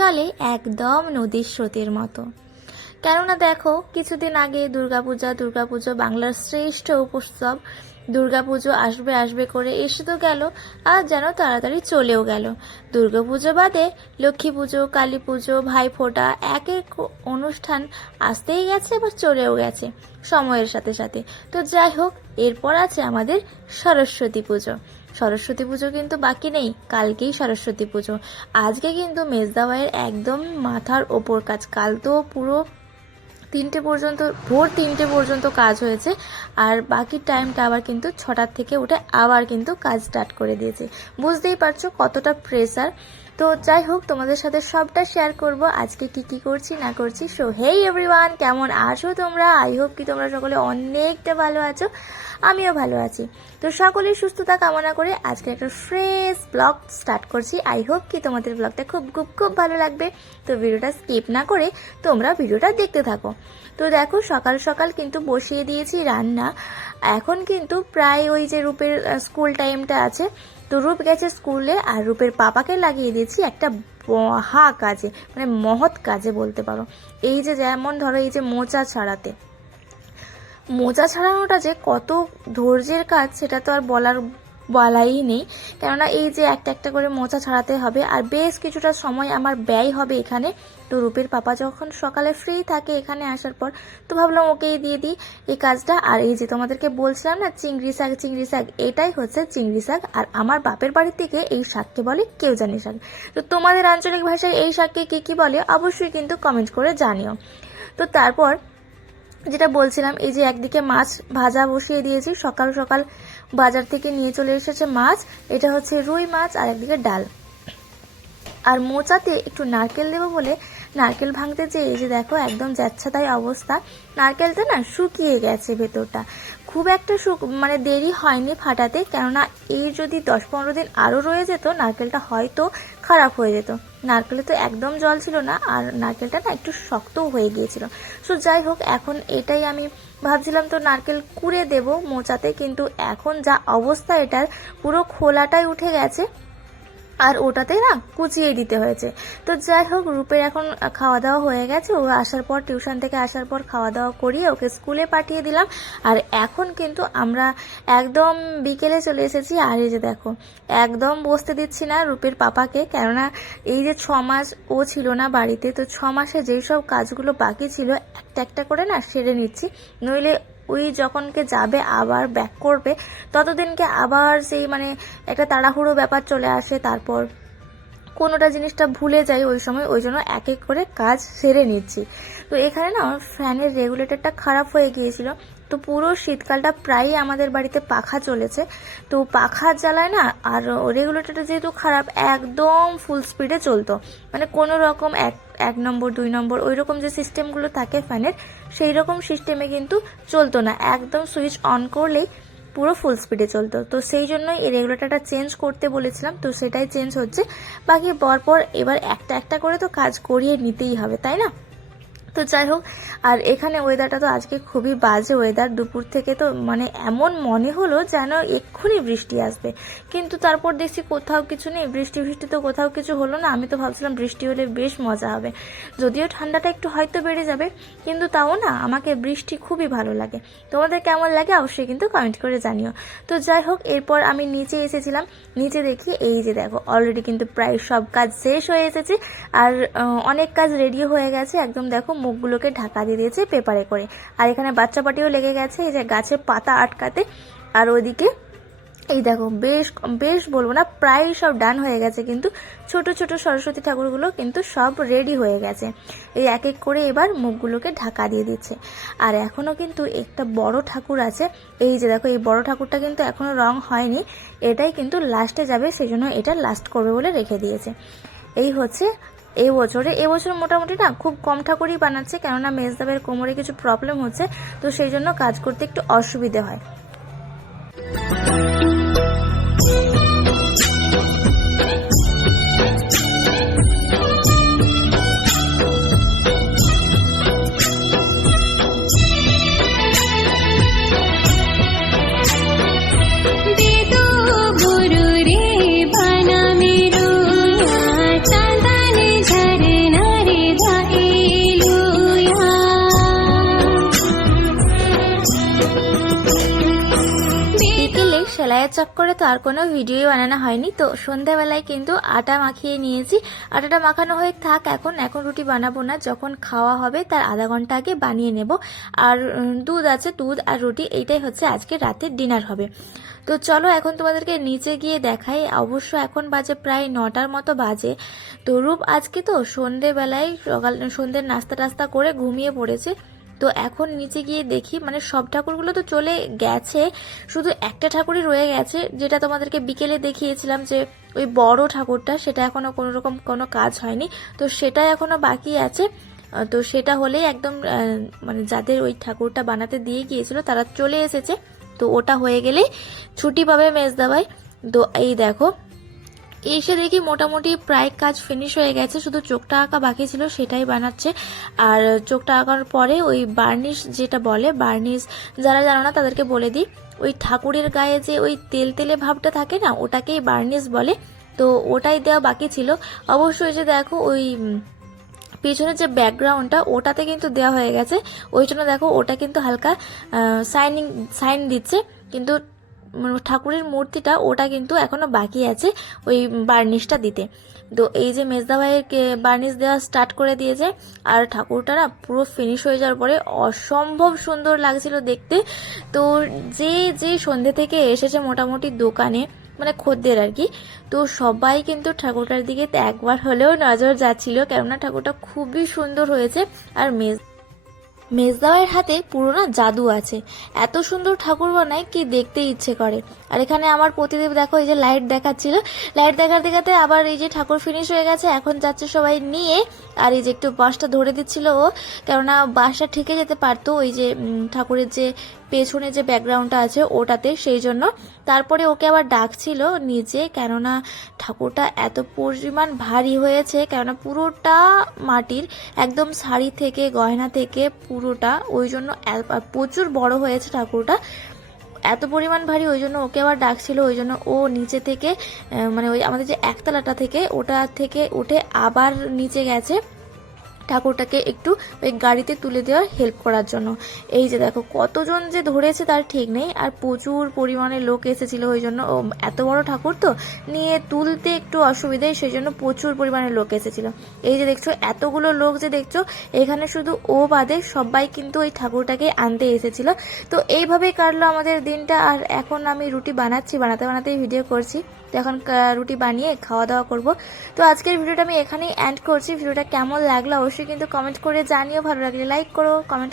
চলে একদম নদীর স্রোতের মতো। কেননা দেখো, কিছুদিন আগে দুর্গাপূজা, দুর্গাপুজো বাংলার শ্রেষ্ঠ উৎসব দুর্গাপুজো আসবে আসবে করে এসে তো গেল, আর যেন তাড়াতাড়ি চলেও গেল। দুর্গাপুজো বাদে লক্ষ্মী পুজো কালী পুজো ভাইফোঁটা, এক এক অনুষ্ঠান আসতেই গেছে এবার চলেও গেছে সময়ের সাথে সাথে। তো যাই হোক, এরপর আছে আমাদের সরস্বতী পুজো। সরস্বতী পুজো কিন্তু বাকি নেই, কালকেই সরস্বতী পুজো। আজকে কিন্তু মেজদাওয়াইয়ের একদম মাথার ওপর কাজ। কাল তো পুরো তিনটে পর্যন্ত, ভোর তিনটে পর্যন্ত কাজ হয়েছে, আর বাকি টাইমটা আবার কিন্তু ছটার থেকে উঠে আবার কিন্তু কাজ স্টার্ট করে দিয়েছে। বুঝতেই পারছ কতটা প্রেসার তো যাই হোক, তোমাদের সাথে সবটা শেয়ার করব। আজকে কি কি করছি, না করছি? সো হেই এভরিওয়ান কেমন আছো তোমরা? আই হোপ কি তোমরা সকলে অনেকটা ভালো আছো, আমিও ভালো আছি। তো সকলের সুস্থতা কামনা করে আজকে একটা ফ্রেশ ব্লগ স্টার্ট করছি। আই হোপ কি তোমাদের ব্লগটা খুব খুব খুব ভালো লাগবে। তো ভিডিওটা স্কিপ না করে তোমরা ভিডিওটা দেখতে থাকো। তো দেখো, সকাল সকাল কিন্তু বসিয়ে দিয়েছি রান্না। এখন কিন্তু প্রায় ওই যে রূপের স্কুল টাইমটা আছে। তো রূপ গেছে স্কুলে আর রূপের পাপাকে লাগিয়ে দিয়েছি একটা মহা কাজে মানে মহৎ কাজে বলতে পারো। এই যে যেমন ধরো এই যে মোচা ছাড়াতে। মোচা ছাড়ানোটা যে কত ধৈর্যের কাজ সেটা তো আর বলার বলাই নেই। কেননা এই যে একটা একটা করে মোচা ছাড়াতে হবে, আর বেশ কিছুটা সময় আমার ব্যয় হবে এখানে। তো রূপের পাপা যখন সকালে ফ্রি থাকে এখানে আসার পর, তো ভাবলাম ওকেই দিয়ে দিই এই কাজটা। আর এই যে তোমাদেরকে বলছিলাম না, চিংড়ি শাক চিংড়ি শাক, এটাই হচ্ছে চিংড়ি শাক। আর আমার বাপের বাড়ি থেকে এই শাককে বলে কেউ জানি শাক। তো তোমাদের আঞ্চলিক ভাষায় এই শাককে কী কী বলে, অবশ্যই কিন্তু কমেন্ট করে জানিও। তো তারপর যেটা বলছিলাম, এই যে একদিকে মাছ ভাজা বসিয়ে দিয়েছি, সকাল সকাল বাজার থেকে নিয়ে চলে এসেছে মাছ, এটা হচ্ছে রুই মাছ আর একদিকে ডাল। আর মোচাতে একটু নারকেল দেবো বলে নারকেল ভাঙতে যে এই যে দেখো একদম তাই অবস্থা। নারকেলটা না শুকিয়ে গেছে ভেতরটা। খুব একটা শুক মানে দেরি হয়নি ফাটাতে, কেননা এই যদি দশ পনেরো দিন আরও রয়ে যেত, নারকেলটা হয়তো খারাপ হয়ে যেত। নারকেলে তো একদম জল ছিল না, আর নারকেলটা না একটু শক্তও হয়ে গিয়েছিল। সো যাই হোক, এখন এটাই আমি ভাবছিলাম তো নারকেল কুড়ে দেব মোচাতে, কিন্তু এখন যা অবস্থা এটার, পুরো খোলাটাই উঠে গেছে। আর ওটাতে না কুচিয়ে দিতে হয়েছে। তো যাই হোক, রূপের এখন খাওয়া দাওয়া হয়ে গেছে। ও আসার পর, টিউশন থেকে আসার পর খাওয়া দাওয়া করিয়ে ওকে স্কুলে পাঠিয়ে দিলাম। আর এখন কিন্তু আমরা একদম বিকেলে চলে এসেছি। আর এই যে দেখো, একদম বসতে দিচ্ছি না রূপের পাপাকে। কেননা এই যে ছ মাস ও ছিল না বাড়িতে, তো ছ মাসে যেই সব কাজগুলো বাকি ছিল একটা একটা করে না সেরে নিচ্ছি। নইলে ওই যখনকে যাবে, আবার ব্যাক করবে, ততদিনকে আবার সেই মানে একটা তাড়াহুড়ো ব্যাপার চলে আসে, তারপর কোনোটা জিনিসটা ভুলে যাই ওই সময়, ওই জন্য এক এক করে কাজ সেরে নিচ্ছি। তো এখানে না আমার ফ্যানের রেগুলেটরটা খারাপ হয়ে গিয়েছিল। তো পুরো শীতকালটা প্রায়ই আমাদের বাড়িতে পাখা চলেছে। তো পাখা জ্বালায় না, আর রেগুলেটরটা যেহেতু খারাপ, একদম ফুল স্পিডে চলতো। মানে কোনো রকম এক এক নম্বর, দুই নম্বর ওই রকম যে সিস্টেমগুলো থাকে ফ্যানের সেই রকম সিস্টেমে কিন্তু চলতো না। একদম সুইচ অন করলেই পুরো ফুল স্পিডে চলতো। তো সেই জন্যই এই রেগুলেটরটা চেঞ্জ করতে বলেছিলাম, তো সেটাই চেঞ্জ হচ্ছে। বাকি পরপর এবার একটা একটা করে তো কাজ করিয়ে নিতেই হবে, তাই না? তো যাই হোক, আর এখানে ওয়েদারটা তো আজকে খুবই বাজে ওয়েদার দুপুর থেকে তো মানে এমন মনে হলো যেন এক্ষুনি বৃষ্টি আসবে। কিন্তু তারপর দেখছি কোথাও কিছু নেই, বৃষ্টি বৃষ্টি তো কোথাও কিছু হলো না। আমি তো ভাবছিলাম বৃষ্টি হলে বেশ মজা হবে। যদিও ঠান্ডাটা একটু হয়তো বেড়ে যাবে, কিন্তু তাও না, আমাকে বৃষ্টি খুবই ভালো লাগে। তোমাদের কেমন লাগে অবশ্যই কিন্তু কমেন্ট করে জানিও। তো যাই হোক, এরপর আমি নিচে এসেছিলাম। নিচে দেখি, এই যে দেখো অলরেডি কিন্তু প্রায় সব কাজ শেষ হয়ে এসেছে। আর অনেক কাজ রেডি হয়ে গেছে। একদম দেখো মুখগুলোকে ঢাকা দিয়ে দিয়েছে পেপারে করে। আর এখানে বাচ্চা পাটিও লেগে গেছে, এই যে গাছের পাতা আটকাতে। আর ওইদিকে এই দেখো, বেশ বেশ বলব না, প্রায় সব ডান হয়ে গেছে কিন্তু ছোট ছোট সরস্বতী ঠাকুরগুলো কিন্তু সব রেডি হয়ে গেছে। এই এক এক করে এবার মুখগুলোকে ঢাকা দিয়ে দিচ্ছে। আর এখনও কিন্তু একটা বড় ঠাকুর আছে, এই যে দেখো, এই বড় ঠাকুরটা কিন্তু এখনও রং হয়নি, এটাই কিন্তু লাস্টে যাবে সেই জন্য এটা লাস্ট করবে বলে রেখে দিয়েছে। এই হচ্ছে এই বছরে এবছর মোটামুটি না খুব কম ঠাকুরই বানাচ্ছে, কেননা মেজদাবের কোমরে কিছু প্রবলেম হচ্ছে, তো সেই জন্য কাজ করতে একটু অসুবিধে হয়। চক্করে তো আর কোনো ভিডিওই বানানো হয়নি। তো সন্ধ্যাবেলায় কিন্তু আটা মাখিয়ে নিয়েছি। আটাটা মাখানো হয়ে থাক, এখন এখন রুটি বানাবো না। যখন খাওয়া হবে তার আধা ঘণ্টা আগে বানিয়ে নেব। আর দুধ আছে, দুধ আর রুটি, এইটাই হচ্ছে আজকে রাতের ডিনার হবে। তো চলো এখন তোমাদেরকে নিচে গিয়ে দেখাই। অবশ্য এখন বাজে প্রায় নটার মতো বাজে। তো রূপ আজকে তো সন্ধেবেলায় সকাল, সন্ধ্যের নাস্তা টাস্তা করে ঘুমিয়ে পড়েছে। তো এখন নিচে গিয়ে দেখি মানে সব ঠাকুরগুলো তো চলে গেছে, শুধু একটা ঠাকুরই রয়ে গেছে, যেটা তোমাদেরকে বিকেলে দেখিয়েছিলাম যে ওই বড় ঠাকুরটা, সেটা এখনও কোনো রকম কোনো কাজ হয়নি, তো সেটা এখনও বাকি আছে। তো সেটা হলেই একদম মানে যাদের ওই ঠাকুরটা বানাতে দিয়ে গিয়েছিল, তারা চলে এসেছে। তো ওটা হয়ে গেলেই ছুটি পাবে মেজদাবাই। তো এই দেখো এসে দেখি মোটামুটি প্রায় কাজ ফিনিশ হয়ে গেছে, শুধু চোখটা আঁকা বাকি ছিল সেটাই বানাচ্ছে। আর চোখটা আঁকার পরে ওই বার্নিশ যেটা বলে বার্নিশ যারা জানো না তাদেরকে বলে দিই, ওই ঠাকুরের গায়ে যে ওই তেল তেলে ভাবটা থাকে না, ওটাকেই বার্নিশ বলে। তো ওটাই দেওয়া বাকি ছিল। অবশ্যই যে দেখো ওই পেছনের যে ব্যাকগ্রাউন্ডটা ওটাতে কিন্তু দেওয়া হয়ে গেছে। ওই জন্য দেখো ওটা কিন্তু হালকা সাইনিং সাইন দিচ্ছে। কিন্তু ঠাকুরের মূর্তিটা ওটা কিন্তু এখনও বাকি আছে ওই বার্নিশটা দিতে। তো এই যে মেজদা ভাইয়ের বার্নিশ দেওয়া স্টার্ট করে দিয়েছে, আর ঠাকুরটা না পুরো ফিনিশ হয়ে যাওয়ার পরে অসম্ভব সুন্দর লাগছিল দেখতে। তো যে যে সন্ধে থেকে এসেছে মোটামুটি দোকানে মানে খদ্দের আর কি, তো সবাই কিন্তু ঠাকুরটার দিকে একবার হলেও নজর যাচ্ছিল, কেননা ঠাকুরটা খুবই সুন্দর হয়েছে। আর মেজ মেজদাওয়ের হাতে পুরোনো জাদু আছে। এত সুন্দর ঠাকুর বানায় কি দেখতে ইচ্ছে করে। আর এখানে আমার প্রতিদেব দেখো, এই যে লাইট দেখাচ্ছিল। লাইট দেখাতে দেখাতে আবার এই যে ঠাকুর ফিনিশ হয়ে গেছে, এখন যাচ্ছে সবাই নিয়ে আর এই যে একটু বাসটা ধরে দিচ্ছিল ও, কেননা বাসটা ঠিকে যেতে পারতো ওই যে ঠাকুরের যে পেছনে যে ব্যাকগ্রাউন্ডটা আছে ওটাতে, সেই জন্য। তারপরে ওকে আবার ডাকছিল নিচে কেননা ঠাকুরটা এত পরিমাণ ভারী হয়েছে, কেননা পুরোটা মাটির একদম শাড়ি থেকে, গয়না থেকে পুরোটা, ওই জন্য প্রচুর বড় হয়েছে ঠাকুরটা। এত পরিমাণ ভারী, ওই জন্য ওকে আবার ডাকছিল, ওই জন্য ও নিচে থেকে মানে ওই আমাদের যে একতলাটা থেকে, ওটা থেকে উঠে আবার নিচে গেছে। ঠাকুরটাকে একটু ওই গাড়িতে তুলে দেওয়ার হেল্প করার জন্য। এই যে দেখো, কতজন যে ধরেছে তার ঠিক নেই। আর প্রচুর পরিমাণে লোক এসেছিল ওই জন্য। ও এত বড় ঠাকুর তো, নিয়ে তুলতে একটু অসুবিধে সেই জন্য প্রচুর পরিমাণে লোক এসেছিল। এই যে দেখছ, এতগুলো লোক যে দেখছ, এখানে শুধু ও বাদে সবাই কিন্তু ওই ঠাকুরটাকে আনতে এসেছিল। তো এইভাবেই কাটলো আমাদের দিনটা। আর এখন আমি রুটি বানাচ্ছি, বানাতে বানাতেই ভিডিও করছি। তো এখন রুটি বানিয়ে খাওয়া দাওয়া করব। তো আজকের ভিডিওটা আমি এখানেই এন্ড করছি। ভিডিওটা কেমন লাগল অবশ্যই কিন্তু কমেন্ট করে জানিও ভালো লাগলে লাইক করো কমেন্ট